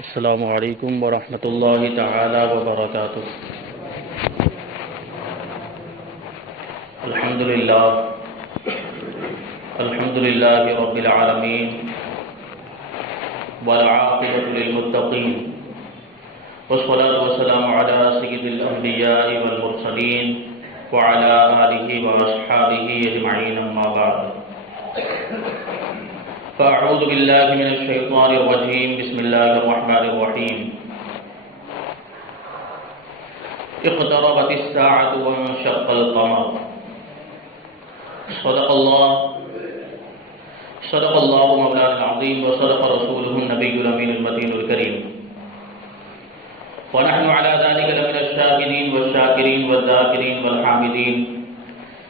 السلام علیکم ورحمۃ اللہ تعالی وبرکاتہ۔ الحمد للہ رب العالمین والعاقبۃ للمتقین والصلاة والسلام علی سید الانبیاء والمرسلین وعلی آلہ واصحابہ اجمعین، اما بعد فاعوذ باللہ من الشیطان الرجیم، بسم اللہ الرحمن الرحیم۔ اقتربت الساعة وانشق القمر، صدق اللہ مولانا العظیم وصدق رسولہ النبی الامین المتین الکریم، ونحن على ذلك لمن الشاهدين والشاکرین والذاکرین والحامدین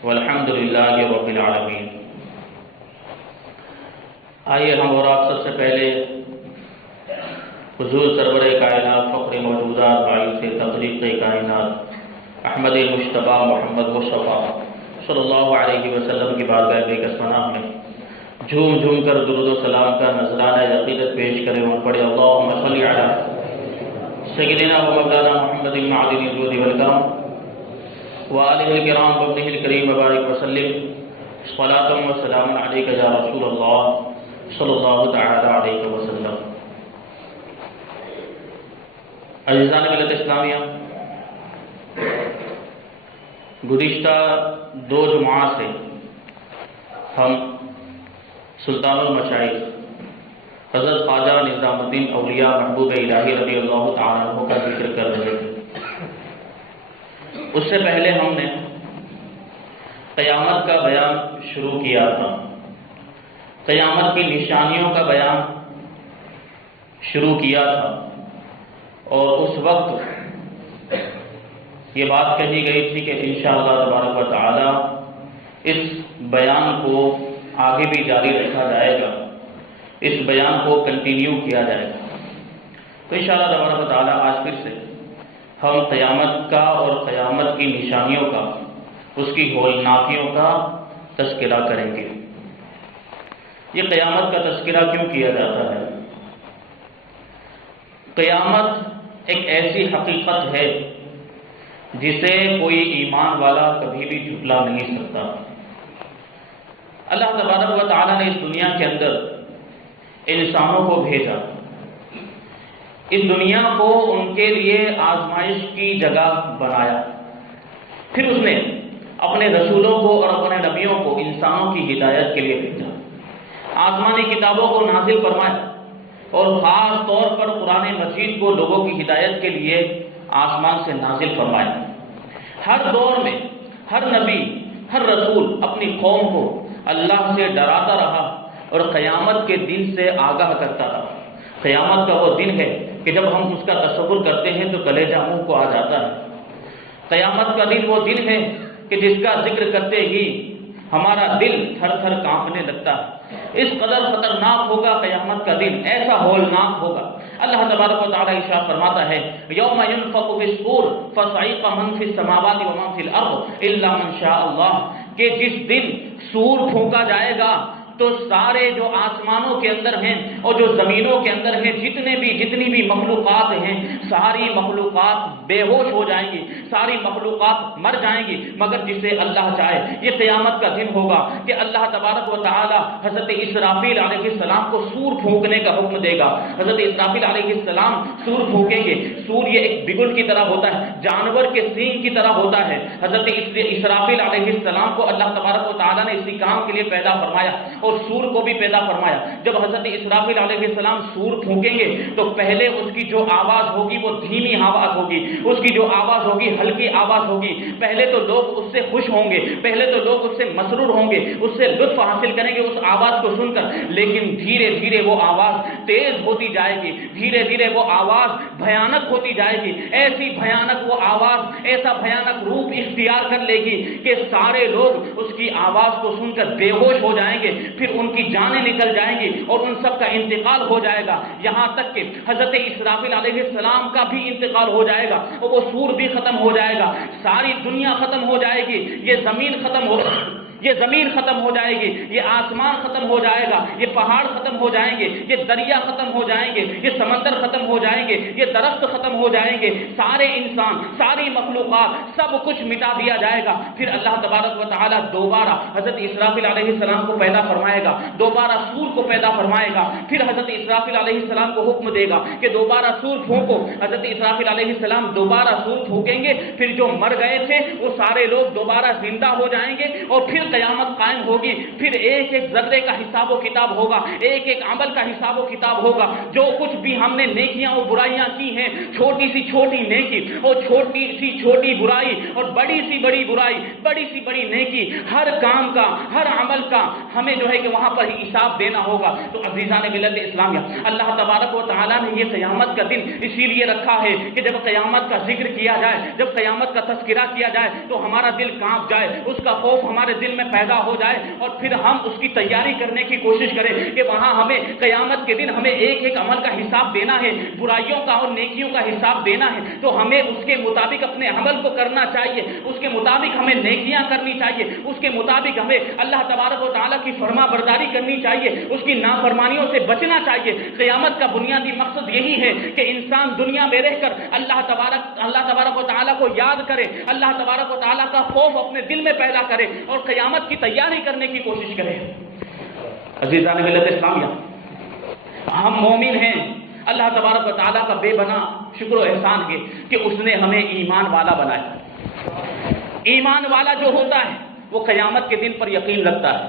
والحمد للہ رب العالمین۔ آئیے ہم اور آپ سب سے پہلے حضور سرور کائنات، فخر موجودات، باعث تخلیق کائنات احمد مجتبی محمد مصطفیٰ صلی اللہ علیہ وسلم کی بارگاہ بیکس پناہ میں جھوم جھوم کر درود و سلام کا نذرانہ عقیدت پیش کریں اور پڑھے اللہم صلی علی سیدنا و مولانا محمد معدن الجود والکرم وآلہ الکرام وابنہ الکریم وبارک وسلم صلاۃ و سلام علیک یا رسول اللہ صلی اللہ تعالی علیہ وسلم۔ عزیزان ملت اسلامیہ، گزشتہ 2 جمعہ سے ہم سلطان المشائخ حضرت خواجہ نظام الدین اولیاء محبوب الہی رضی اللہ تعالیٰ عنہ کا ذکر کر رہے تھے۔ اس سے پہلے ہم نے قیامت کا بیان شروع کیا تھا، قیامت کی نشانیوں کا بیان شروع کیا تھا، اور اس وقت یہ بات کہی گئی تھی کہ انشاءاللہ تبارک و تعالی اس بیان کو آگے بھی جاری رکھا جائے گا، اس بیان کو کنٹینیو کیا جائے گا۔ تو انشاءاللہ تبارک و تعالی آج پھر سے ہم قیامت کا اور قیامت کی نشانیوں کا، اس کی ہولناکیوں کا تذکرہ کریں گے۔ یہ قیامت کا تذکرہ کیوں کیا جاتا ہے؟ قیامت ایک ایسی حقیقت ہے جسے کوئی ایمان والا کبھی بھی جھٹلا نہیں سکتا۔ اللہ تبارک و تعالیٰ نے اس دنیا کے اندر انسانوں کو بھیجا، اس دنیا کو ان کے لیے آزمائش کی جگہ بنایا، پھر اس نے اپنے رسولوں کو اور اپنے نبیوں کو انسانوں کی ہدایت کے لیے بھیجا، آسمانی کتابوں کو نازل فرمایا، اور خاص طور پر قرآن مجید کو لوگوں کی ہدایت کے لیے آسمان سے نازل فرمایا۔ ہر دور میں ہر نبی، ہر رسول اپنی قوم کو اللہ سے ڈراتا رہا اور قیامت کے دن سے آگاہ کرتا رہا۔ قیامت کا وہ دن ہے کہ جب ہم اس کا تصور کرتے ہیں تو کلیجہ منہ کو آ جاتا ہے۔ قیامت کا دن وہ دن ہے کہ جس کا ذکر کرتے ہی ہمارا دل تھر تھر کانپنے لگتا ہے۔ اس قدر خطرناک ہوگا قیامت کا دن، ایسا ہولناک ہوگا۔ اللہ تبارک و تعالی ارشاد فرماتا ہے یوم ينفخ في الصور فصعق من في السماوات ومن في الارض الا من شاء اللہ، کہ جس دن سور پھونکا جائے گا تو سارے جو آسمانوں کے اندر ہیں اور جو زمینوں کے اندر ہیں، جتنی بھی مخلوقات ہیں، ساری مخلوقات بے ہوش ہو جائیں گی، ساری مخلوقات مر جائیں گی مگر جسے اللہ چاہے۔ یہ قیامت کا دن ہوگا کہ اللہ تبارک و تعالی حضرت اسرافیل علیہ السلام کو سور پھونکنے کا حکم دے گا۔ حضرت اسرافیل علیہ السلام سور پھونکیں گے۔ سور یہ ایک بگل کی طرح ہوتا ہے، جانور کے سینگ کی طرح ہوتا ہے۔ حضرت اسرافیل علیہ السلام کو اللہ تبارک و تعالی نے اسی کام کے لیے پیدا فرمایا اور سور کو بھی پیدا فرمایا۔ جب حضرت اسرافیل علیہ السلام سور پھونکیں گے تو پہلے اس کی جو آواز ہوگی وہ دھیمی آواز ہوگی، اس کی جو آواز ہوگی ہلکی آواز ہوگی۔ پہلے تو لوگ اس سے خوش ہوں گے، پہلے تو لوگ اس سے مسرور ہوں گے، اس سے لطف حاصل کریں گے اس آواز کو سن کر، لیکن دھیرے دھیرے وہ آواز تیز ہوتی جائے گی، دھیرے دھیرے وہ آواز بھیانک ہوتی جائے گی، ایسی بھیانک وہ آواز، ایسا بھیانک روپ اختیار کر لے گی کہ سارے لوگ اس کی آواز کو سن کر بے ہوش ہو جائیں گے، پھر ان کی جانیں نکل جائیں گی اور ان سب کا انتقال ہو جائے گا، یہاں تک کہ حضرت اسرافیل علیہ السلام کا بھی انتقال ہو جائے گا اور وہ سور بھی ختم ہو جائے گا، ساری دنیا ختم ہو جائے گی، یہ زمین ختم ہو یہ زمین ختم ہو جائے گی، یہ آسمان ختم ہو جائے گا، یہ پہاڑ ختم ہو جائیں گے، یہ دریا ختم ہو جائیں گے، یہ سمندر ختم ہو جائیں گے، یہ درخت ختم ہو جائیں گے، سارے انسان، ساری مخلوقات، سب کچھ مٹا دیا جائے گا۔ پھر اللہ تبارک و تعالیٰ دوبارہ حضرت اسرافیل علیہ السلام کو پیدا فرمائے گا، دوبارہ سور کو پیدا فرمائے گا، پھر حضرت اسرافیل علیہ السلام کو حکم دے گا کہ دوبارہ سور پھونکو۔ حضرت اسرافیل علیہ السلام دوبارہ سور پھونکیں گے، پھر جو مر گئے تھے وہ سارے لوگ دوبارہ زندہ ہو جائیں گے اور پھر قیامت قائم ہوگی۔ پھر ایک ایک ذرے کا حساب و کتاب ہوگا، ایک ایک عمل کا حساب و کتاب ہوگا۔ جو کچھ بھی ہم نے نیکیاں اور برائیاں کی ہیں، چھوٹی سی چھوٹی نیکی اور چھوٹی سی چھوٹی برائی اور بڑی سی بڑی برائی، بڑی سی بڑی نیکی، ہر کام کا، ہر عمل کا ہمیں جو ہے کہ وہاں پر حساب دینا ہوگا۔ تو عزیزان ملت اسلامیہ، اللہ تبارک و تعالیٰ نے یہ قیامت کا دن اسی لیے رکھا ہے کہ جب قیامت کا ذکر کیا جائے، جب قیامت کا تذکرہ کیا جائے تو ہمارا دل کانپ جائے، اس کا خوف ہمارے دل میں پیدا ہو جائے اور پھر ہم اس کی تیاری کرنے کی کوشش کریں کہ وہاں ہمیں قیامت کے دن ہمیں ایک ایک عمل کا حساب دینا ہے، برائیوں کا اور نیکیوں کا حساب دینا ہے، تو ہمیں اس کے مطابق اپنے عمل کو کرنا چاہیے، اس کے مطابق ہمیں نیکیاں کرنی چاہیے، اس کے مطابق ہمیں اللہ تبارک و تعالیٰ کی فرما برداری کرنی چاہیے، اس کی نافرمانیوں سے بچنا چاہیے۔ قیامت کا بنیادی مقصد یہی ہے کہ انسان دنیا میں رہ کر اللہ تبارک و تعالیٰ کو یاد کرے، اللہ تبارک و تعالیٰ کا خوف اپنے دل میں پیدا کرے اور قیامت کی تیاری کرنے کی کوشش کرے۔ عزیزان ملت اسلامیہ، ہم مومن ہیں، اللہ تبارک و تعالیٰ کا بے بنا شکر و احسان ہے کہ اس نے ہمیں ایمان والا بنایا۔ ایمان والا جو ہوتا ہے وہ قیامت کے دن پر یقین رکھتا ہے،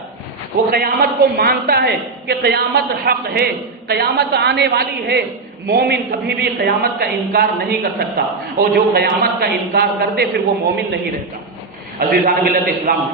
وہ قیامت کو مانتا ہے کہ قیامت حق ہے، قیامت آنے والی ہے۔ مومن کبھی بھی قیامت کا انکار نہیں کر سکتا، اور جو قیامت کا انکار کر دے پھر وہ مومن نہیں رہتا۔ عزیزان ملت اسلام،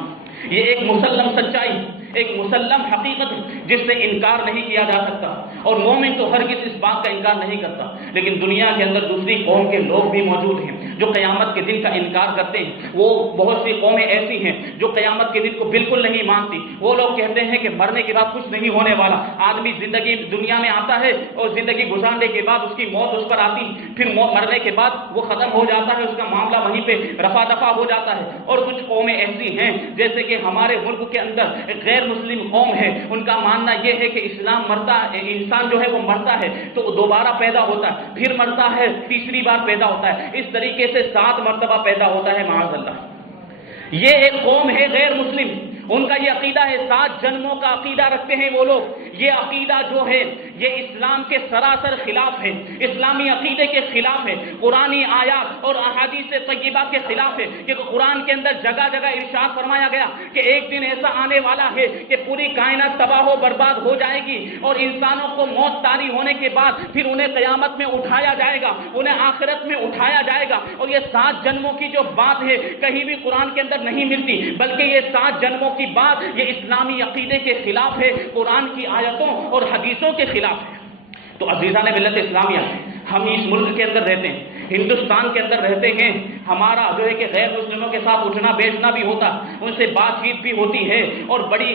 یہ ایک مسلم سچائی، ایک مسلم حقیقت جس سے انکار نہیں کیا جا سکتا، اور مومن تو ہرگز اس بات کا انکار نہیں کرتا۔ لیکن دنیا کے اندر دوسری قوم کے لوگ بھی موجود ہیں جو قیامت کے دن کا انکار کرتے ہیں۔ وہ بہت سی قومیں ایسی ہیں جو قیامت کے دن کو بالکل نہیں مانتی۔ وہ لوگ کہتے ہیں کہ مرنے کے بعد کچھ نہیں ہونے والا، آدمی زندگی دنیا میں آتا ہے اور زندگی گزارنے کے بعد اس کی موت اس پر آتی، پھر مرنے کے بعد وہ ختم ہو جاتا ہے، اس کا معاملہ وہیں پہ رفع دفع ہو جاتا ہے۔ اور کچھ قومیں ایسی ہیں جیسے کہ ہمارے ملک کے اندر ایک غیر مسلم قوم ہے، ان کا ماننا یہ ہے کہ اسلام مرتا ہے، انسان جو ہے وہ مرتا ہے تو دوبارہ پیدا ہوتا ہے، پھر مرتا ہے، تیسری بار پیدا ہوتا ہے، اس طریقے سے 7 مرتبہ پیدا ہوتا ہے، معاذ اللہ۔ یہ ایک قوم ہے غیر مسلم، ان کا یہ عقیدہ ہے، 7 جنموں کا عقیدہ رکھتے ہیں وہ لوگ۔ یہ عقیدہ جو ہے یہ اسلام کے سراسر خلاف ہے، اسلامی عقیدے کے خلاف ہے، قرآنی آیات اور احادیث طیبہ کے خلاف ہے۔ کہ قرآن کے اندر جگہ جگہ ارشاد فرمایا گیا کہ ایک دن ایسا آنے والا ہے کہ پوری کائنات تباہ و برباد ہو جائے گی، اور انسانوں کو موت طاری ہونے کے بعد پھر انہیں قیامت میں اٹھایا جائے گا، انہیں آخرت میں اٹھایا جائے گا۔ اور یہ 7 جنموں کی جو بات ہے کہیں بھی قرآن کے اندر نہیں ملتی، بلکہ یہ 7 جنموں کی بات یہ اسلامی عقیدے کے خلاف ہے، قرآن کی آیتوں اور حدیثوں کے خلاف ہے۔ تو عزیزان ملت اسلامیہ، ہم اس ملک کے اندر رہتے ہیں، ہندوستان کے اندر رہتے ہیں، ہمارا جو ہے کہ غیر مسلموں کے ساتھ اٹھنا بیٹھنا بھی ہوتا، ان سے بات چیت بھی ہوتی ہے، اور بڑی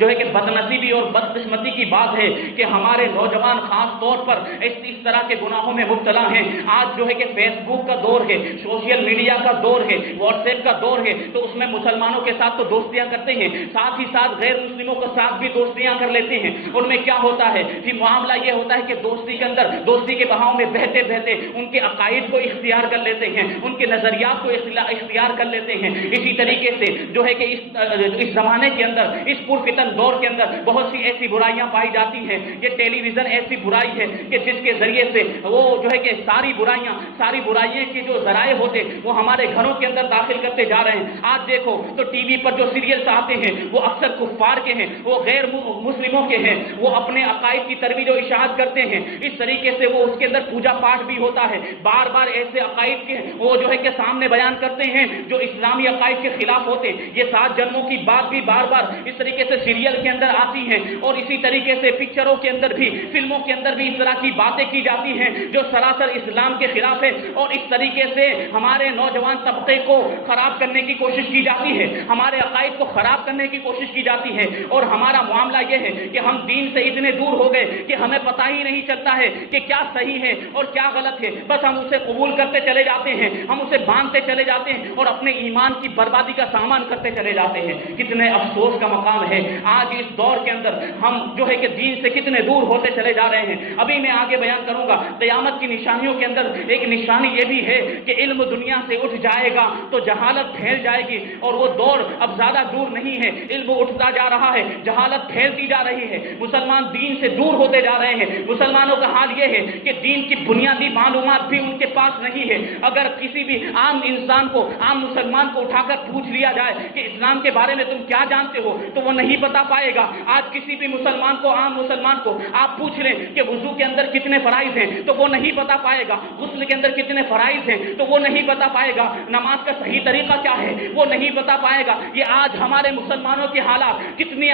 جو ہے کہ بدنصیبی اور بدقسمتی کی بات ہے کہ ہمارے نوجوان خاص طور پر اس طرح کے گناہوں میں مبتلا ہیں۔ آج جو ہے کہ فیس بک کا دور ہے، سوشل میڈیا کا دور ہے، واٹس ایپ کا دور ہے، تو اس میں مسلمانوں کے ساتھ تو دوستیاں کرتے ہیں، ساتھ ہی ساتھ غیر مسلموں کے ساتھ بھی دوستیاں کر لیتے ہیں۔ ان میں کیا ہوتا ہے کہ معاملہ یہ ہوتا ہے کہ دوستی کے اندر، دوستی کے بہاؤ میں بہتے بہتے ان کے عقائد کو اختیار کر لیتے ہیں، ان کے نظریات کو اختیار کر لیتے ہیں۔ اسی طریقے سے جو ہے کہ اس زمانے کے اندر، اس پرفتن دور کے اندر بہت سی ایسی برائیاں پائی جاتی ہیں۔ یہ ٹیلی ویژن ایسی برائی ہے کہ جس کے ذریعے سے وہ جو ہے کہ ساری برائیاں کے جو ذرائع ہوتے وہ ہمارے گھروں کے اندر داخل کرتے جا رہے ہیں۔ آج دیکھو تو ٹی وی پر جو سیریلز آتے ہیں وہ اکثر کفار کے ہیں، وہ غیر مسلموں کے ہیں، وہ اپنے عقائد کی ترویج و اشاعت کرتے ہیں۔ اس طریقے سے وہ اس کے اندر پوجا پاٹ بھی ہوتا ہے، بار بار ایسے عقائد کے وہ جو ہے کہ سامنے بیان کرتے ہیں جو اسلامی عقائد کے خلاف ہوتے۔ یہ 7 جنموں کی بات بھی بار بار اس طریقے سے سیریل کے اندر آتی ہیں، اور اسی طریقے سے پکچروں کے اندر بھی، فلموں کے اندر بھی اس طرح کی باتیں کی جاتی ہیں جو سراسر اسلام کے خلاف ہے، اور اس طریقے سے ہمارے نوجوان طبقے کو خراب کرنے کی کوشش کی جاتی ہے، ہمارے عقائد کو خراب کرنے کی کوشش کی جاتی ہے۔ اور ہمارا معاملہ یہ ہے کہ ہم دین سے اتنے دور ہو گئے کہ ہمیں پتہ ہی نہیں چلتا ہے کہ کیا صحیح ہے اور کیا غلط ہے، بس ہم اسے قبول کرتے چلے جاتے ہیں، ہم اسے باندھتے چلے جاتے ہیں اور اپنے ایمان کی بربادی کا سامان کرتے چلے جاتے ہیں۔ کتنے افسوس کا مقام ہے آج اس دور کے اندر ہم جو ہے کہ دین سے کتنے دور ہوتے چلے جا رہے ہیں۔ ابھی میں آگے بیان کروں گا، قیامت کی نشانیوں کے اندر ایک نشانی یہ بھی ہے کہ علم دنیا سے اٹھ جائے گا تو جہالت پھیل جائے گی، اور وہ دور اب زیادہ دور نہیں ہے، علم اٹھتا جا رہا ہے، جہالت پھیلتی جا رہی ہے، مسلمان دین سے دور ہوتے جا رہے ہیں۔ مسلمانوں کا حال یہ ہے کہ دین کی بنیادی معلومات بھی ان کے پاس نہیں ہے۔ اگر کسی بھی عام انسان کو، عام مسلمان کو اٹھا کر پوچھ لیا جائے کہ اسلام کے بارے میں تم کیا جانتے ہو تو وہ نہیں بتا پائے گا۔ آج کسی بھی مسلمان کو، عام مسلمان کو آپ پوچھ لیں کہ وضو کے اندر کتنے فرائض ہیں تو وہ نہیں بتا پائے گا، غسل کے اندر کتنے فرائض ہیں تو وہ نہیں بتا پائے گا، نماز کا صحیح طریقہ کیا ہے وہ نہیں بتا پائے گا۔ یہ آج ہمارے مسلمانوں کے حالات کتنے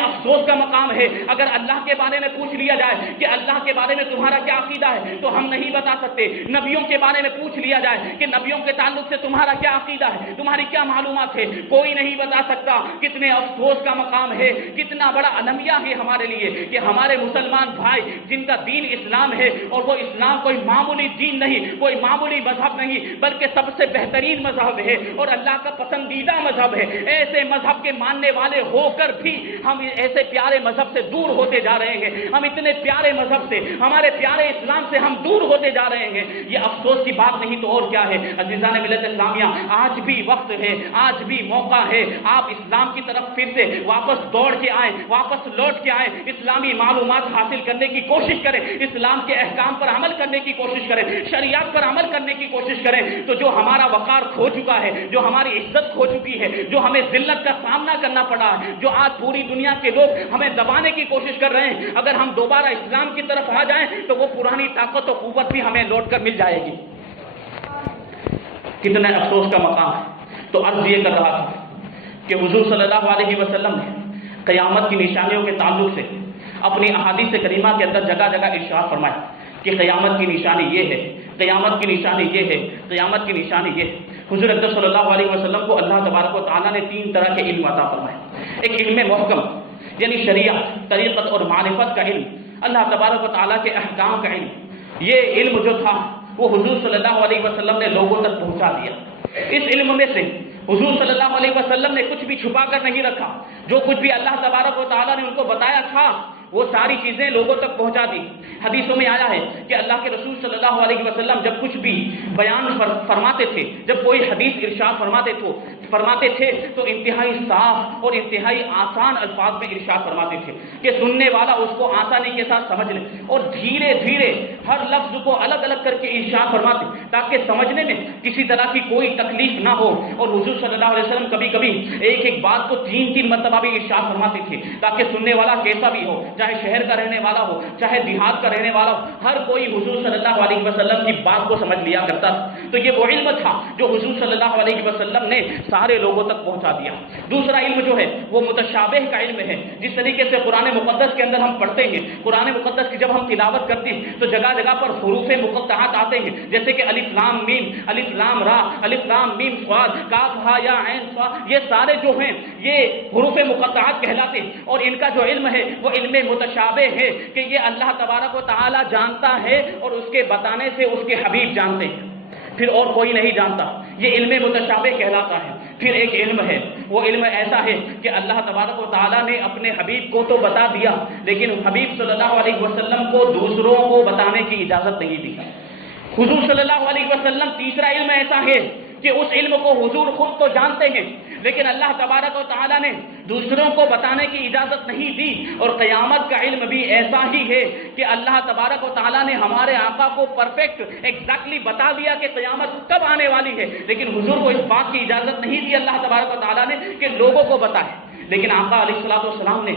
افسوس کا مقام ہے۔ اگر اللہ کے بارے میں پوچھ لیا جائے کہ اللہ کے بارے میں تمہارا کیا عقیدہ ہے تو ہم نہیں بتا سکتے۔ نبیوں کے بارے میں پوچھ لیا جائے کہ نبیوں کے تعلق سے تمہارا کیا عقیدہ ہے، تمہاری کیا معلومات ہے، کوئی نہیں بتا سکتا۔ کتنے افسوس کا مقام ہے، کتنا بڑا المیہ ہے ہمارے لیے کہ ہمارے مسلمان بھائی جن کا دین اسلام ہے، اور وہ اسلام کوئی معمولی دین نہیں، کوئی معمولی مذہب نہیں، بلکہ سب سے بہترین مذہب ہے اور اللہ کا پسندیدہ مذہب ہے۔ ایسے مذہب کے ماننے والے ہو کر بھی ہم ایسے پیارے مذہب سے دور ہوتے جا رہے ہیں۔ ہم اتنے پیارے مذہب سے، ہمارے پیارے اسلام سے ہم دور ہوتے جا رہے ہیں۔ یہ افسوس کی بات نہیں تو اور کیا ہے۔ عزیزان ملت اسلامیہ، آج بھی وقت ہے، آج بھی موقع ہے، آپ اسلام کی طرف پھر سے واپس دوڑ کے آئیں، واپس لوٹ کے آئیں، اسلامی معلومات حاصل کرنے کی کوشش کریں، اسلام کے احکام پر عمل کرنے کی کوشش کریں، شریعت پر عمل کرنے کی کوشش کریں۔ تو جو ہمارا وقار کھو چکا ہے، جو ہماری عزت کھو چکی ہے، جو ہمیں ذلت کا سامنا کرنا پڑا ہے، جو آج پوری دنیا کے لوگ ہمیں دبانے کی کوشش کر رہے ہیں، اگر ہم دوبارہ اسلام کی طرف آ جائیں تو وہ پرانی طاقت و قوت بھی ہمیں لوٹ کر مل جائے گی۔ کتنے افسوس کا مقام ہے۔ تو عرض یہ کر رہا تھا کہ حضور صلی اللہ علیہ وسلم نے قیامت کی نشانیوں کے تعلق سے اپنی احادیث کریمہ کے اندر جگہ جگہ ارشاد فرمایا کہ قیامت کی نشانی یہ ہے، قیامت کی نشانی یہ ہے، قیامت کی نشانی یہ ہے۔ حضور اکرم صلی اللہ علیہ وسلم کو اللہ تبارک و تعالیٰ نے 3 طرح کے علم عطا فرمائے۔ ایک علم محکم یعنی شریعت، طریقت اور معرفت کا علم، اللہ تبارک و تعالیٰ کے احکام کا علم۔ یہ علم جو تھا وہ حضور صلی اللہ علیہ وسلم نے لوگوں تک پہنچا دیا۔ اس علم میں سے حضور صلی اللہ علیہ وسلم نے کچھ بھی چھپا کر نہیں رکھا، جو کچھ بھی اللہ تبارک و تعالیٰ نے ان کو بتایا تھا وہ ساری چیزیں لوگوں تک پہنچا دی۔ حدیثوں میں آیا ہے کہ اللہ کے رسول صلی اللہ علیہ وسلم جب کچھ بھی بیان فرماتے تھے، جب کوئی حدیث ارشاد فرماتے تھے تو انتہائی صاف اور انتہائی آسان الفاظ میں ارشاد فرماتے تھے کہ سننے والا اس کو آسانی کے ساتھ سمجھ لے، اور دھیرے دھیرے ہر لفظ کو الگ الگ کر کے ارشاد فرماتے تاکہ سمجھنے میں کسی طرح کی کوئی تکلیف نہ ہو۔ اور حضور صلی اللہ علیہ وسلم کبھی کبھی ایک بات کو 3 مرتبہ بھی ارشاد فرماتے تھے تاکہ سننے والا کیسا بھی ہو، چاہے شہر کا رہنے والا ہو چاہے دیہات کا رہنے والا ہو، ہر کوئی حضور صلی اللہ علیہ وسلم کی بات کو سمجھ لیا کرتا تھا۔ تو یہ وہ علم تھا جو حضور صلی اللہ علیہ وسلم نے سارے لوگوں تک پہنچا دیا۔ دوسرا علم جو ہے وہ متشابہ کا علم ہے۔ جس طریقے سے قرآن مقدس کے اندر ہم پڑھتے ہیں، قرآن مقدس کی جب ہم تلاوت کرتے ہیں تو جگہ جگہ پر حروف مقطعات آتے ہیں، جیسے کہ الف لام میم، الف لام را، الف لام میم صاد، کاف ہا یا عین صا، یہ سارے جو ہیں یہ حروف مقطعات کہلاتے ہیں۔ اور ان کا جو علم ہے وہ علم متشابہ ہے کہ یہ اللہ تبارک و تعالی جانتا ہے اور اس کے بتانے سے اس کے حبیب جانتے ہیں، پھر اور کوئی نہیں جانتا۔ یہ علم متشابہ کہلاتا ہے۔ پھر ایک علم ہے، وہ علم ایسا ہے کہ اللہ تبارک و تعالیٰ نے اپنے حبیب کو تو بتا دیا لیکن حبیب صلی اللہ علیہ وسلم کو دوسروں کو بتانے کی اجازت نہیں دی۔ حضور صلی اللہ علیہ وسلم تیسرا علم ایسا ہے کہ اس علم کو حضور خود تو جانتے ہیں لیکن اللہ تبارک و تعالیٰ نے دوسروں کو بتانے کی اجازت نہیں دی۔ اور قیامت کا علم بھی ایسا ہی ہے کہ اللہ تبارک و تعالیٰ نے ہمارے آقا کو پرفیکٹ ایگزیکٹلی بتا دیا کہ قیامت کب آنے والی ہے، لیکن حضور کو اس بات کی اجازت نہیں دی اللہ تبارک و تعالیٰ نے کہ لوگوں کو بتائے۔ لیکن آقا علیہ الصلوۃ والسلام نے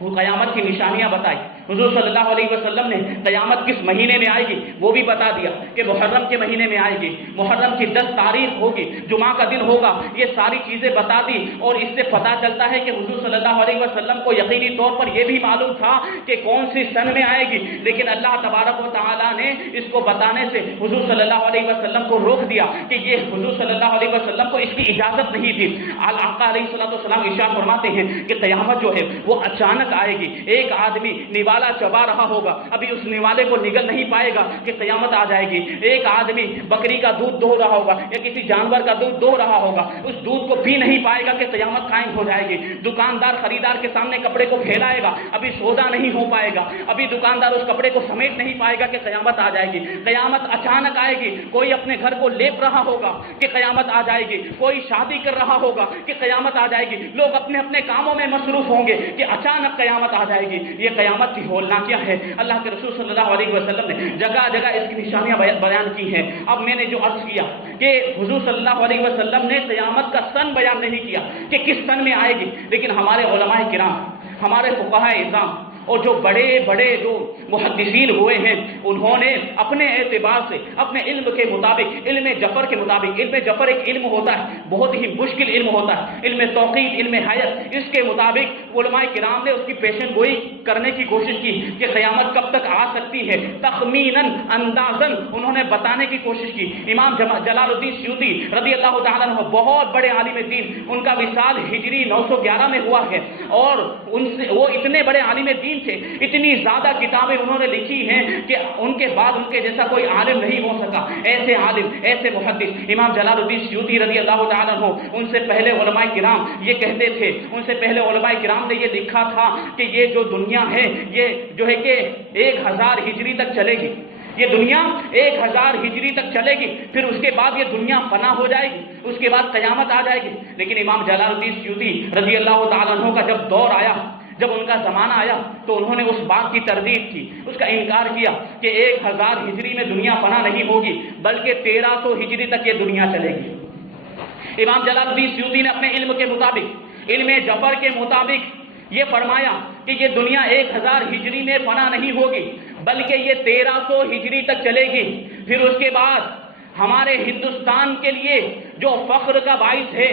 وہ قیامت کی نشانیاں بتائی۔ حضور صلی اللہ علیہ وسلم نے قیامت کس مہینے میں آئے گی وہ بھی بتا دیا کہ محرم کے مہینے میں آئے گی، محرم کی 10 تاریخ ہوگی، جمعہ کا دن ہوگا، یہ ساری چیزیں بتا دی۔ اور اس سے پتہ چلتا ہے کہ حضور صلی اللہ علیہ وسلم کو یقینی طور پر یہ بھی معلوم تھا کہ کون سی سن میں آئے گی، لیکن اللہ تبارک و تعالیٰ نے اس کو بتانے سے حضور صلی اللہ علیہ وسلم کو روک دیا کہ یہ حضور صلی اللہ علیہ وسلم کو اس کی اجازت نہیں تھی۔ آقا علیہ السلام ارشاد فرماتے ہیں کہ قیامت جو ہے وہ اچانک آئے گی۔ ایک آدمی نوالا چبا رہا ہوگا، ابھی اس نوالے کو نگل نہیں پائے گا کہ قیامت آ جائے گی۔ ایک آدمی بکری کا دودھ دو رہا ہوگا یا کسی جانور کا دودھ دو رہا ہوگا، اس دودھ کو پی نہیں پائے گا کہ قیامت قائم ہو جائے گی۔ دکاندار خریدار کے سامنے کپڑے کو پھیلائے گا، ابھی سودا نہیں ہو پائے گا، ابھی دکاندار اس کپڑے کو سمیٹ نہیں پائے گا کہ قیامت آ جائے گی۔ قیامت اچانک آئے گی۔ کوئی اپنے گھر کو لیپ رہا ہوگا کہ قیامت آ جائے گی، کوئی شادی کر رہا ہوگا کہ قیامت آ جائے گی، لوگ اپنے اپنے کاموں میں مصروف ہوں گے کہ اچانک قیامت آ جائے گی۔ یہ قیامت کی ہولناکیاں ہے۔ اللہ کے رسول صلی اللہ علیہ وسلم نے جگہ جگہ اس کی نشانیاں بیان کی ہیں۔ اب میں نے جو عرض کیا کہ حضور صلی اللہ علیہ وسلم نے قیامت کا سن بیان نہیں کیا کہ کس سن میں آئے گی، لیکن ہمارے علماء کرام، ہمارے فقہاء اعظام اور جو بڑے بڑے جو محدثین ہوئے ہیں، انہوں نے اپنے اعتبار سے اپنے علم کے مطابق، علم جفر کے مطابق، علم جفر ایک علم ہوتا ہے، بہت ہی مشکل علم ہوتا ہے، علم توقیت، علم حیات، اس کے مطابق علماء کرام نے اس کی پیشن گوئی کرنے کی کوشش کی کہ قیامت کب تک آ سکتی ہے، تخمیناً، اندازاً انہوں نے بتانے کی کوشش کی۔ امام جلال الدین سیوطی رضی اللہ تعالیٰ عنہ بہت بڑے عالم دین، ان کا وصال ہجری 911 میں ہوا ہے، اور ان سے وہ اتنے بڑے عالم دین تھے، اتنی زیادہ کتابیں انہوں نے لکھی ہیں کہ ان کے بعد ان کے جیسا کوئی عالم نہیں ہو سکا۔ ایسے عالم، ایسے محدث امام جلال الدین سیوطی رضی اللہ تعالیٰ عنہ، ان سے پہلے علماء کرام یہ کہتے تھے، ان سے پہلے علماء کرام نے یہ لکھا تھا کہ یہ جو دنیا ہے یہ جو ہے کہ 1000 ہجری تک چلے گی، یہ دنیا 1000 ہجری تک چلے گی، پھر اس کے بعد یہ دنیا فنا ہو جائے گی، اس کے بعد قیامت آ جائے گی۔ لیکن امام جلال الدین سیوطی رضی اللہ تعالیٰ عنہ کا جب دور آیا، جب ان کا زمانہ آیا، تو انہوں نے اس بات کی تردید کی، اس کا انکار کیا کہ 1000 ہجری میں دنیا فنا نہیں ہوگی، بلکہ 1300 ہجری تک یہ دنیا چلے گی۔ امام جلال الدین سیوطی نے اپنے علم کے مطابق، علم جفر کے مطابق یہ فرمایا کہ یہ دنیا 1000 ہجری میں فنا نہیں ہوگی، بلکہ یہ 1300 ہجری تک چلے گی۔ پھر اس کے بعد ہمارے ہندوستان کے لیے جو فخر کا باعث ہے،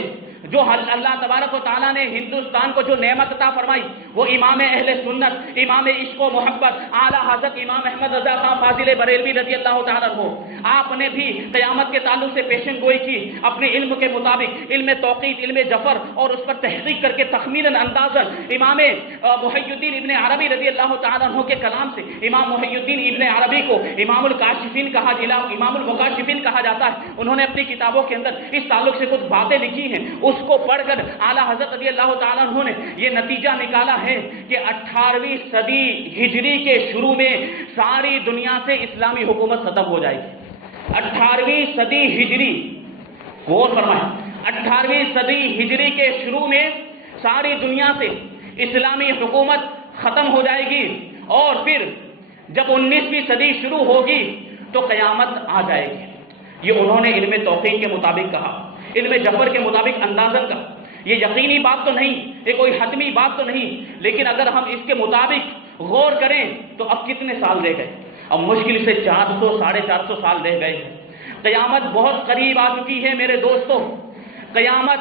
جو اللہ تبارک و تعالیٰ نے ہندوستان کو جو نعمت عطا فرمائی، وہ امام اہل سنت، امام عشق و محبت، اعلیٰ حضرت امام احمد رضا خان فاضل بریلوی رضی اللہ تعالیٰ عنہ، آپ نے بھی قیامت کے تعلق سے پیشن گوئی کی اپنے علم کے مطابق، علم توقیت، علم جفر، اور اس پر تحقیق کر کے تخمیناً اندازاً امام محی الدین ابن عربی رضی اللہ تعالیٰ عنہ کے کلام سے، امام محی الدین ابن عربی کو امام الکاشفین کہا، امام المکاشفین کہا جاتا ہے، انہوں نے اپنی کتابوں کے اندر اس تعلق سے کچھ باتیں لکھی ہیں، اس کو پڑھ کر اعلیٰ حضرت رضی اللہ تعالیٰ عنہ نے یہ نتیجہ نکالا ہے کہ 18ویں صدی ہجری کے شروع میں ساری دنیا سے اسلامی حکومت ختم ہو جائے گی۔ 18ویں صدی ہجری، غور فرمائیں، 18ویں صدی ہجری کے شروع میں ساری دنیا سے اسلامی حکومت ختم ہو جائے گی، اور پھر جب 19ویں صدی شروع ہوگی تو قیامت آ جائے گی۔ یہ انہوں نے علم توقیق کے مطابق کہا، علم جفر کے مطابق اندازن کا۔ یہ یقینی بات تو نہیں، یہ کوئی حتمی بات تو نہیں، لیکن اگر ہم اس کے مطابق غور کریں تو اب کتنے سال رہ گئے؟ اب مشکل سے 400 ساڑھے 400 سال رہ گئے ہیں۔ قیامت بہت قریب آ چکی ہے میرے دوستوں، قیامت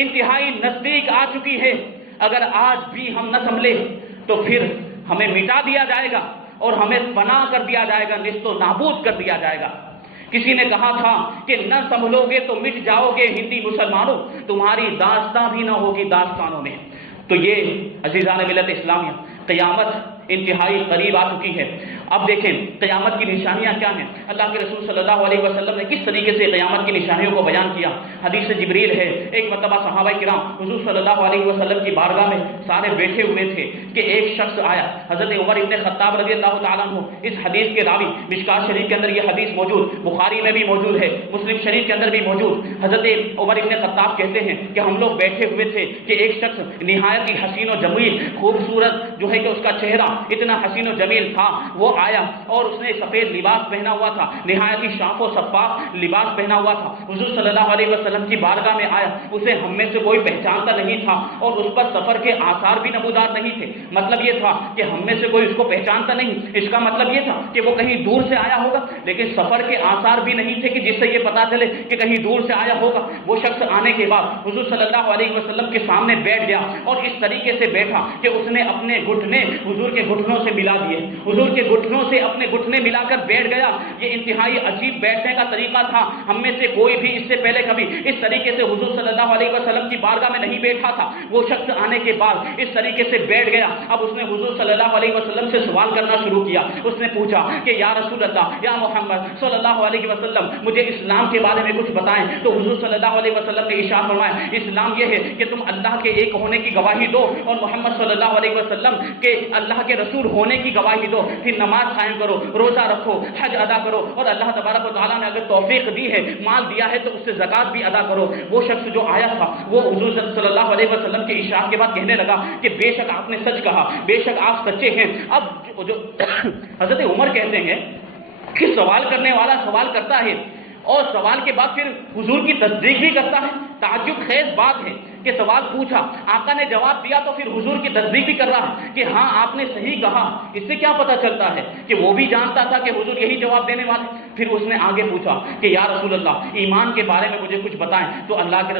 انتہائی نزدیک آ چکی ہے۔ اگر آج بھی ہم نہ سنبھلے تو پھر ہمیں مٹا دیا جائے گا اور ہمیں فنا کر دیا جائے گا، نیست و نابود کر دیا جائے گا۔ کسی نے کہا تھا کہ نہ سنبھلو گے تو مٹ جاؤ گے ہندی مسلمانوں، تمہاری داستان بھی نہ ہوگی داستانوں میں۔ تو یہ عزیزان ملت اسلامیہ، قیامت انتہائی قریب آ چکی ہے۔ اب دیکھیں قیامت کی نشانیاں کیا ہیں، اللہ کے رسول صلی اللہ علیہ وسلم نے کس طریقے سے قیامت کی نشانیوں کو بیان کیا۔ حدیث جبریل ہے، ایک مرتبہ صحابہ کرام حضور صلی اللہ علیہ وسلم کی بارگاہ میں سارے بیٹھے ہوئے تھے کہ ایک شخص آیا، حضرت عمر ابن خطاب رضی اللہ تعالیٰ عنہ، اس حدیث کے راوی، مشکات شریف کے اندر یہ حدیث موجود، بخاری میں بھی موجود ہے، مسلم شریف کے اندر بھی موجود۔ حضرت عمر ابن خطاب کہتے ہیں کہ ہم لوگ بیٹھے ہوئے تھے کہ ایک شخص نہایت ہی حسین و جمیل، خوبصورت جو ہے کہ اس کا چہرہ اتنا حسین و جمیل تھا، وہ آیا اور اس نے سفید لباس پہنا ہوا تھا، نہایت ہی شاف و شفاف لباس پہنا ہوا تھا، حضور صلی اللہ علیہ وسلم کی بارگاہ میں آیا، اسے ہم میں سے کوئی پہچانتا نہیں تھا اور اس پر سفر کے آثار بھی نمودار نہیں تھے۔ مطلب یہ تھا کہ ہم میں سے کوئی اس کو پہچانتا نہیں، اس کا مطلب یہ تھا کہ وہ کہیں دور سے آیا ہوگا، لیکن سفر کے آثار بھی نہیں تھے کہ جس سے یہ پتا چلے کہ کہیں دور سے آیا ہوگا۔ وہ شخص آنے کے بعد حضور صلی اللہ علیہ وسلم کے سامنے بیٹھ گیا اور اس طریقے سے بیٹھا کہ اس نے اپنے گھٹنے حضور کے گھٹنوں سے ملا دیے، حضور کے گھٹنے گھٹنوں سے اپنے گھٹنے ملا کر بیٹھ گیا. یہ انتہائی عجیب بیٹھنے کا طریقہ تھا. ہم میں سے کوئی بھی اس سے پہلے کبھی اس طریقے سے حضور صلی اللہ علیہ وسلم کی بارگاہ میں نہیں بیٹھا تھا. وہ شخص آنے کے بعد اس طریقے سے بیٹھ گیا. اب اس نے حضور صلی اللہ علیہ وسلم سے سوال کرنا شروع کیا. اس نے پوچھا کہ یا رسول اللہ، یا محمد صلی اللہ علیہ وسلم، مجھے اسلام کے بارے میں کچھ بتائیں. تو حضور صلی اللہ علیہ وسلم نے ارشاد فرمایا، اسلام یہ ہے کہ تم اللہ کے ایک ہونے کی گواہی دو اور محمد صلی اللہ علیہ وسلم کے اللہ کے رسول ہونے کی گواہی دو، پھر نماز قائم کرو، روزہ رکھو، حج ادا کرو، اور اللہ تبارک و تعالیٰ نے اگر توفیق دی ہے، مال دیا ہے، تو اس سے زکات بھی ادا کرو. وہ شخص جو آیا تھا وہ حضور صلی اللہ علیہ وسلم کے ارشاد کے بعد کہنے لگا کہ بے شک آپ نے سچ کہا، بے شک آپ سچے ہیں. اب جو حضرت عمر کہتے ہیں کہ سوال کرنے والا سوال کرتا ہے اور سوال کے بعد پھر حضور کی تصدیق بھی کرتا ہے. تعجب خیز بات ہے کہ سوال پوچھا، آقا نے جواب دیا، تو پھر حضور کی تصدیق بھی کر رہا ہے کہ ہاں آپ نے صحیح کہا. اس سے کیا پتہ چلتا ہے کہ وہ بھی جانتا تھا کہ حضور یہی جواب دینے والے. پھر اس نے آگے پوچھا کہ یا رسول اللہ، ایمان کے بارے میں مجھے کچھ بتائیں. تو اللہ کے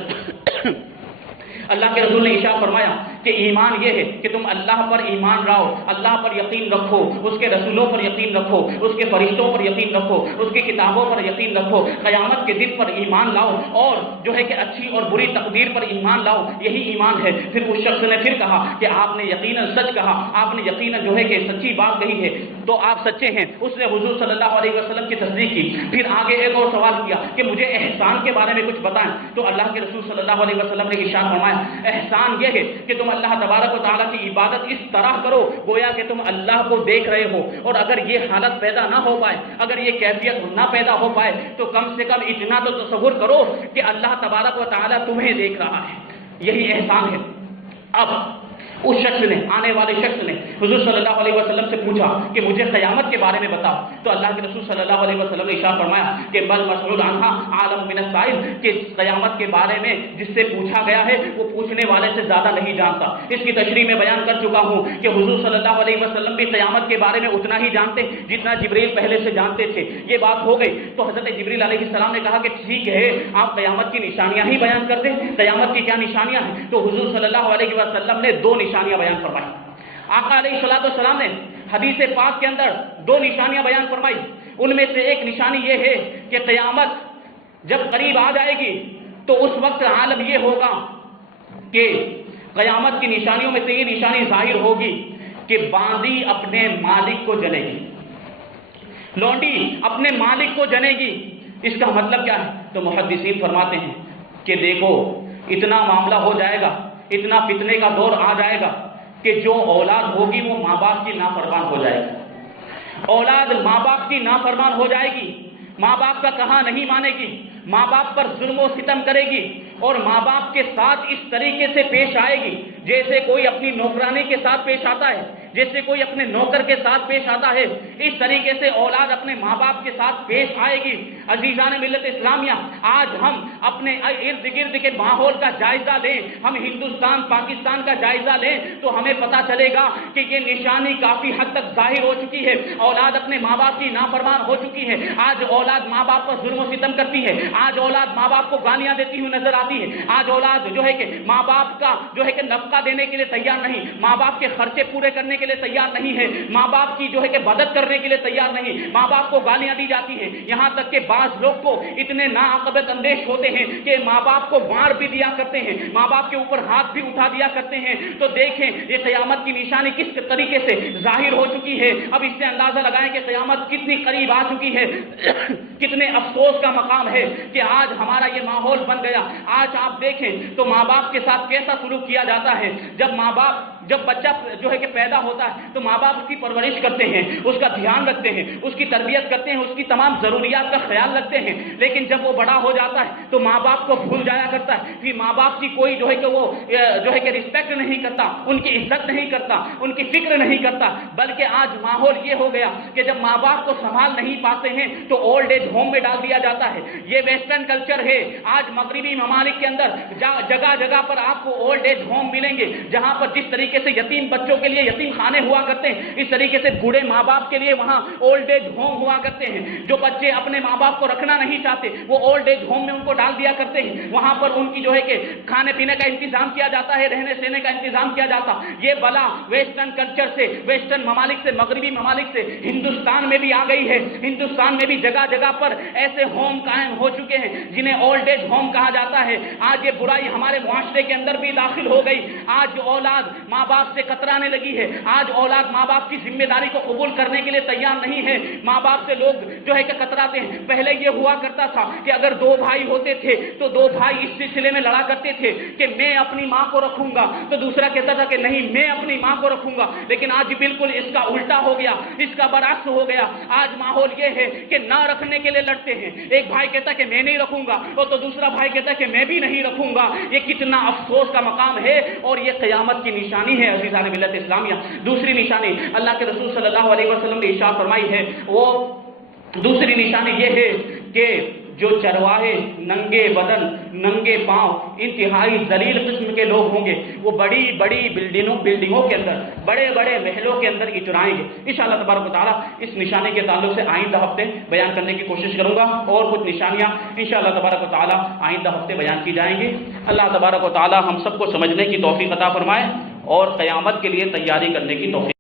رسول نے ارشاد فرمایا کہ ایمان یہ ہے کہ تم اللہ پر ایمان لاؤ، اللہ پر یقین رکھو، اس کے رسولوں پر یقین رکھو، اس کے فرشتوں پر یقین رکھو، اس کی کتابوں پر یقین رکھو، قیامت کے دن پر ایمان لاؤ، اور جو ہے کہ اچھی اور بری تقدیر پر ایمان لاؤ. یہی ایمان ہے. پھر اس شخص نے پھر کہا کہ آپ نے یقیناً سچ کہا، آپ نے یقیناً جو ہے کہ سچی بات کہی ہے، تو آپ سچے ہیں. اس نے حضور صلی اللہ علیہ وسلم کی تصدیق کی. پھر آگے ایک اور سوال کیا کہ مجھے احسان کے بارے میں کچھ بتائیں. تو اللہ کے رسول صلی اللہ علیہ وسلم نے ارشاد فرمایا، احسان یہ ہے کہ تم اللہ تبارک و تعالیٰ کی عبادت اس طرح کرو گویا کہ تم اللہ کو دیکھ رہے ہو. اور اگر یہ حالت پیدا نہ ہو پائے، اگر یہ کیفیت نہ پیدا ہو پائے، تو کم سے کم اتنا تو تصور کرو کہ اللہ تبارک و تعالیٰ تمہیں دیکھ رہا ہے. یہی احسان ہے. اب اس شخص نے، آنے والے شخص نے حضور صلی اللہ علیہ وسلم سے پوچھا کہ مجھے قیامت کے بارے میں بتاؤ. تو اللہ کے رسول صلی اللہ علیہ وسلم نے ارشاد فرمایا کہ بل مسعود عنہا عالم من السائل، کہ قیامت کے بارے میں جس سے پوچھا گیا ہے وہ پوچھنے والے سے زیادہ نہیں جانتا. اس کی تشریح میں بیان کر چکا ہوں کہ حضور صلی اللہ علیہ وسلم بھی قیامت کے بارے میں اتنا ہی جانتے جتنا جبریل پہلے سے جانتے تھے. یہ بات ہو گئی. تو حضرت جبریل علیہ السلام نے کہا کہ ٹھیک ہے، آپ قیامت کی نشانیاں ہی بیان کر دیں. قیامت کی کیا نشانیاں ہیں؟ تو حضور صلی اللہ علیہ وسلم نے 2 نشانیاں بیان فرمائی. آقا علیہ السلام نے حدیث پاک کے اندر 2 نشانیاں بیان فرمائی. ان میں سے ایک نشانی یہ ہے کہ قیامت جب قریب آ جائے گی تو اس وقت عالم یہ ہوگا کہ قیامت کی نشانیوں میں سے یہ نشانی ظاہر ہوگی کہ باندی اپنے مالک کو جنے گی، لونڈی اپنے مالک کو جنے گی. اس کا مطلب کیا ہے؟ تو محدثین فرماتے ہیں کہ دیکھو اتنا معاملہ ہو جائے گا، اتنا فتنے کا دور آ جائے گا کہ جو اولاد ہوگی وہ ماں باپ کی نافرمان ہو جائے گی. اولاد ماں باپ کی نافرمان ہو جائے گی، ماں باپ کا کہا نہیں مانے گی، ماں باپ پر ظلم و ستم کرے گی، اور ماں باپ کے ساتھ اس طریقے سے پیش آئے گی جیسے کوئی اپنی نوکرانی کے ساتھ پیش آتا ہے، جیسے کوئی اپنے نوکر کے ساتھ پیش آتا ہے. اس طریقے سے اولاد اپنے ماں باپ کے ساتھ پیش آئے گی. عزیزان ملت اسلامیہ، آج ہم اپنے ارد گرد کے ماحول کا جائزہ لیں، ہم ہندوستان پاکستان کا جائزہ لیں تو ہمیں پتہ چلے گا کہ یہ نشانی کافی حد تک ظاہر ہو چکی ہے. اولاد اپنے ماں باپ کی نافرمان ہو چکی ہے. آج اولاد ماں باپ پر ظلم و ستم کرتی ہے. آج اولاد ماں باپ کو گالیاں دیتی ہوئی نظر آتی ہے. آج اولاد جو ہے کہ ماں باپ کا جو ہے کہ نفقہ دینے کے لیے تیار نہیں، ماں باپ کے خرچے پورے کرنے کے لیے تیار نہیں ہے، ماں باپ کی جو ہے کہ مدد کرنے کے لیے تیار نہیں، ماں باپ کو گالیاں دی جاتی ہے. یہاں تک کہ بعض لوگ کو اتنے ناعاقبت اندیش ہوتے ہیں کہ ماں باپ کو مار بھی دیا کرتے ہیں، ماں باپ کے اوپر ہاتھ بھی اٹھا دیا کرتے ہیں. تو دیکھیں یہ قیامت کی نشانی کس طریقے سے ظاہر ہو چکی ہے. اب اس سے اندازہ لگائیں کہ قیامت کتنی قریب آ چکی ہے. کتنے افسوس کا مقام ہے کہ آج ہمارا یہ ماحول بن گیا. آج آپ دیکھیں تو ماں باپ کے ساتھ کیسا سلوک کیا جاتا ہے. جب بچہ جو ہے کہ پیدا ہوتا ہے تو ماں باپ اس کی پرورش کرتے ہیں، اس کا دھیان رکھتے ہیں، اس کی تربیت کرتے ہیں، اس کی تمام ضروریات کا خیال رکھتے ہیں. لیکن جب وہ بڑا ہو جاتا ہے تو ماں باپ کو بھول جایا کرتا ہے. پھر ماں باپ کی کوئی جو ہے کہ وہ جو ہے کہ رسپیکٹ نہیں کرتا، ان کی عزت نہیں کرتا، ان کی فکر نہیں کرتا. بلکہ آج ماحول یہ ہو گیا کہ جب ماں باپ کو سنبھال نہیں پاتے ہیں تو اولڈ ایج ہوم میں ڈال دیا جاتا ہے. یہ ویسٹرن کلچر ہے. آج مغربی ممالک کے اندر جگہ جگہ پر آپ کو اولڈ ایج ہوم ملیں گے جہاں پر جس طریقے سے یتیم بچوں کے لیے یتیم خانے ہوا کرتے ہیں، اس طریقے سے بوڑھے ماں باپ کے لیے وہاں اولڈ ایج ہوم ہوا کرتے ہیں۔ جو بچے اپنے ماں باپ کو رکھنا نہیں چاہتے وہ اولڈ ایج ہوم میں ان کو ڈال دیا کرتے ہیں، وہاں پر ان کی جو ہے کہ کھانے پینے کا انتظام کیا جاتا ہے، رہنے سہنے کا انتظام کیا جاتا۔ یہ بلا ویسٹرن کلچر سے، ویسٹرن ممالک سے، مغربی ممالک سے ہندوستان میں بھی آ گئی ہے۔ ہندوستان میں بھی جگہ جگہ پر ایسے ہوم قائم ہو چکے ہیں جنہیں اولڈ ایج ہوم کہا جاتا ہے۔ آج یہ برائی ہمارے معاشرے کے اندر بھی داخل ہو گئی۔ آج اولاد ماں باپ سے کترانے لگی ہے، آج اولاد ماں باپ کی ذمہ داری کو قبول کرنے کے لیے تیار نہیں ہے، ماں باپ سے لوگ جو ہے کہ کتراتے ہیں۔ پہلے یہ ہوا کرتا تھا کہ اگر دو بھائی ہوتے تھے تو دو بھائی اس سلسلے میں لڑا کرتے تھے کہ میں اپنی ماں کو رکھوں گا، تو دوسرا کہتا تھا کہ نہیں میں اپنی ماں کو رکھوں گا۔ لیکن آج بالکل اس کا الٹا ہو گیا، اس کا برعکس ہو گیا۔ آج ماحول یہ ہے کہ نہ رکھنے کے لیے لڑتے ہیں، ایک بھائی کہتا ہے کہ میں نہیں رکھوں گا اور تو دوسرا بھائی کہتا ہے کہ میں بھی نہیں رکھوں گا۔ یہ کتنا افسوس کا مقام ہے اور یہ قیامت کی نشانی ہے عزیزان ملت اسلامیہ۔ دوسری نشانی اللہ کے رسول صلی اللہ علیہ وسلم نے ارشاد فرمائی ہے، وہ دوسری نشانی یہ ہے کہ جو چرواہے ننگے بدن ننگے پاؤں انتہائی ذلیل قسم کے لوگ ہوں گے، وہ بڑی بڑی بلڈنگوں کے اندر، بڑے بڑے محلوں کے اندر اچرائیں گے۔ انشاءاللہ تبارک و تعالیٰ اس نشانے کے تعلق سے آئندہ ہفتے بیان کرنے کی کوشش کروں گا، اور کچھ نشانیاں انشاءاللہ تبارک و تعالیٰ آئندہ ہفتے بیان کی جائیں گی۔ اللہ تبارک و تعالیٰ ہم سب کو سمجھنے کی توفیق عطا فرمائے اور قیامت کے لیے تیاری کرنے کی توفیق